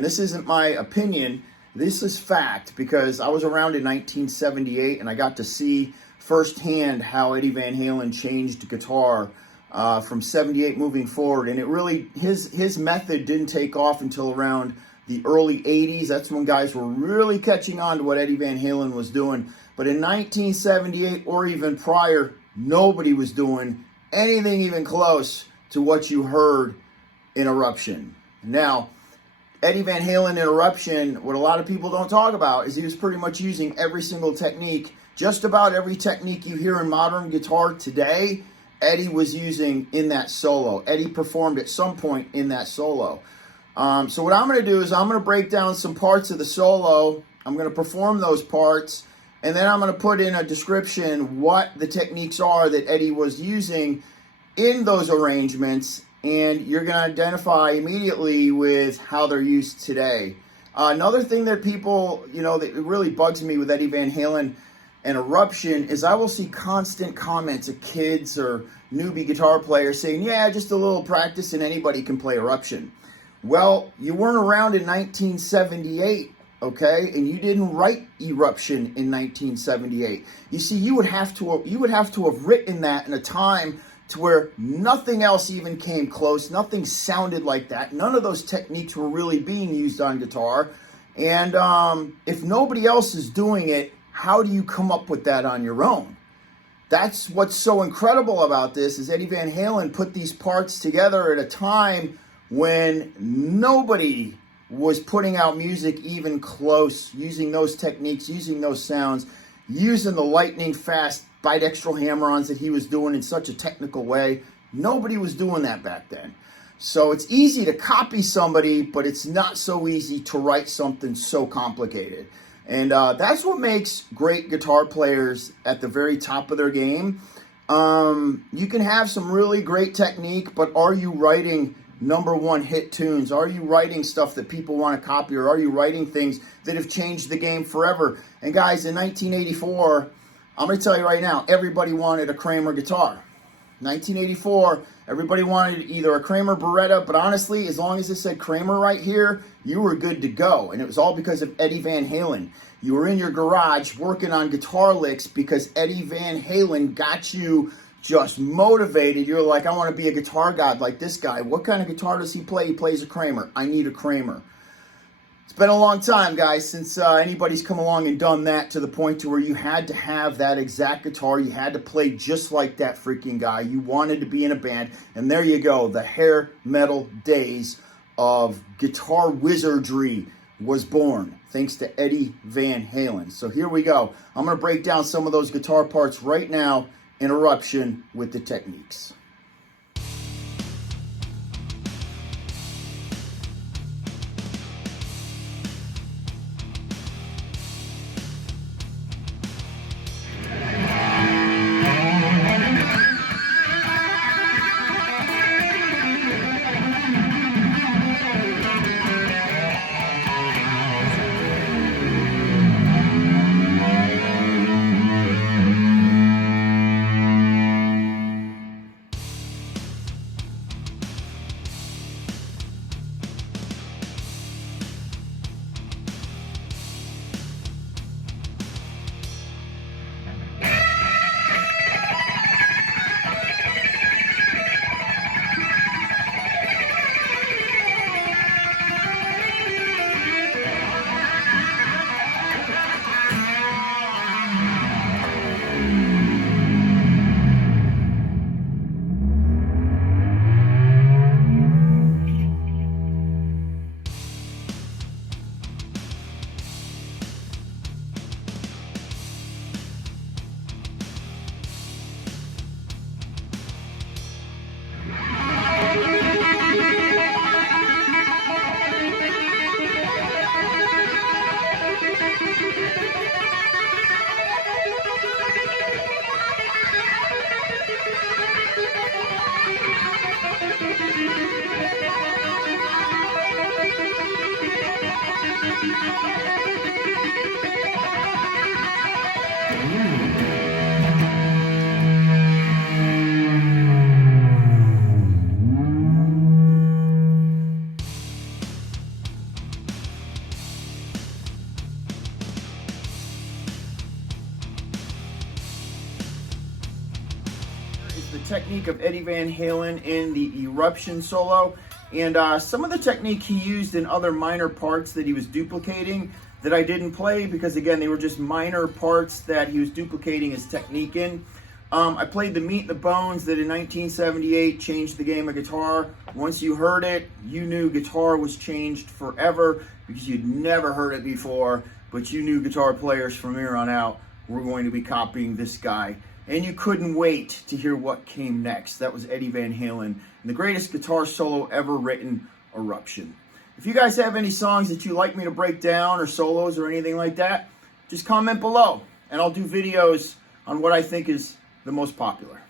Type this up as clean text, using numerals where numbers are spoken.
This isn't my opinion, this is fact, because I was around in 1978 and I got to see firsthand how Eddie Van Halen changed guitar from 78 moving forward. And it really, his method didn't take off until around the early 80s. That's when guys were really catching on to what Eddie Van Halen was doing. But in 1978 or even prior, nobody was doing anything even close to what you heard in Eruption. Now, Eddie Van Halen in Eruption, what a lot of people don't talk about is he was pretty much using every single technique. Just about every technique you hear in modern guitar today, Eddie was using in that solo. Eddie performed at some point in that solo. So what I'm going to do is I'm going to break down some parts of the solo. I'm going to perform those parts, and then I'm going to put in a description what the techniques are that Eddie was using in those arrangements, and you're going to identify immediately with how they're used today. Another thing that people, that really bugs me with Eddie Van Halen and Eruption is I will see constant comments of kids or newbie guitar players saying, yeah, just a little practice and anybody can play Eruption. Well, you weren't around in 1978, okay? And you didn't write Eruption in 1978. You see, you would have to have written that in a time to where nothing else even came close. Nothing sounded like that. None of those techniques were really being used on guitar. And if nobody else is doing it, how do you come up with that on your own? That's what's so incredible about this is Eddie Van Halen put these parts together at a time when nobody was putting out music even close, using those techniques, using those sounds, using the lightning fast bidextral hammer-ons that he was doing in such a technical way. Nobody was doing that back then. So it's easy to copy somebody, but it's not so easy to write something so complicated. And that's what makes great guitar players at the very top of their game. You can have some really great technique, but are you writing number one hit tunes? Are you writing stuff that people want to copy, or are you writing things that have changed the game forever? And guys, in 1984, I'm going to tell you right now, everybody wanted a Kramer guitar. 1984, everybody wanted either a Kramer Beretta, but honestly, as long as it said Kramer right here, you were good to go. And it was all because of Eddie Van Halen. You were in your garage working on guitar licks because Eddie Van Halen got you just motivated. You're like, I want to be a guitar god like this guy. What kind of guitar does he play? He plays a Kramer. I need a Kramer. It's been a long time, guys, since anybody's come along and done that to the point to where you had to have that exact guitar. You had to play just like that freaking guy. You wanted to be in a band. And there you go. The hair metal days of guitar wizardry was born thanks to Eddie Van Halen. So here we go. I'm going to break down some of those guitar parts right now in Eruption with the techniques. technique of Eddie Van Halen in the Eruption solo, and some of the technique he used in other minor parts that he was duplicating that I didn't play because, again, they were just minor parts that he was duplicating his technique in. I played the meat and the bones that in 1978 changed the game of guitar. Once you heard it, you knew guitar was changed forever because you'd never heard it before, but you knew guitar players from here on out were going to be copying this guy. And you couldn't wait to hear what came next. That was Eddie Van Halen and the greatest guitar solo ever written, Eruption. If you guys have any songs that you'd like me to break down or solos or anything like that, just comment below and I'll do videos on what I think is the most popular.